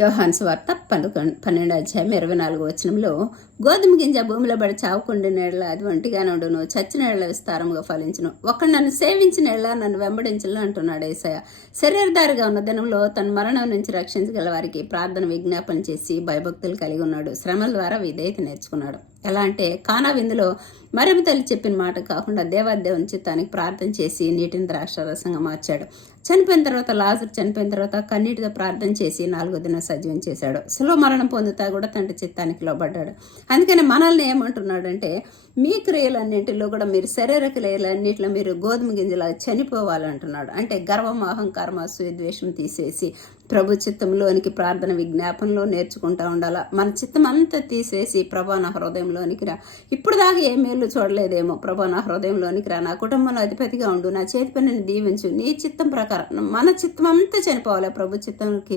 యోహాను సువార్త 12:24 గోధుమ గింజ భూమిలో పడి చావకుండిన ఎడల అది ఒంటిగానే ఉండును, చచ్చిన ఎడల విస్తారముగా ఫలించును. ఒకడు నన్ను సేవించిన ఎడల నన్ను వెంబడించను అంటున్నాడు యేసయ్య. శరీరధారిగా ఉన్న దినంలో తన మరణం నుంచి రక్షించగల వారికి ప్రార్థన విజ్ఞాపన చేసి భయభక్తులు కలిగి ఉన్నాడు. శ్రమల ద్వారా విధేయత నేర్చుకున్నాడు. ఎలా అంటే కానా విందులో మరమ తల్లి చెప్పిన మాట కాకుండా దేవాదేవుని చిత్తానికి ప్రార్థన చేసి నీటిని ద్రాక్షరసంగా మార్చాడు. చనిపోయిన తర్వాత లాజరు చనిపోయిన తర్వాత కన్నీటితో ప్రార్థన చేసి 4వ దినం సజీవం చేశాడు. సులువ మరణం పొందుతా కూడా తండ్రి చిత్తానికి లోబడ్డాడు. అందుకని మనల్ని ఏమంటున్నాడంటే మీ క్రియలన్నింటిలో కూడా మీరు శరీర క్రియలన్నింటిలో మీరు గోధుమ గింజలా చనిపోవాలంటున్నాడు. అంటే గర్వం, అహంకారం, అసూయ, ద్వేషం తీసేసి ప్రభు చిత్తంలోనికి ప్రార్థన విజ్ఞాపనలో నేర్చుకుంటూ ఉండాలా. మన చిత్తం అంతా తీసేసి ప్రభా నా హృదయంలోనికి రా, ఇప్పుడు దాకా ఏ మేలు చూడలేదేమో, ప్రభా నా హృదయంలోనికి రా, నా కుటుంబంలో అధిపతిగా ఉండు, నా చేతి పనిని దీవించు, నీ చిత్తం ప్రకారం మన చిత్తం అంతా చనిపోవాలి ప్రభు చిత్తంకి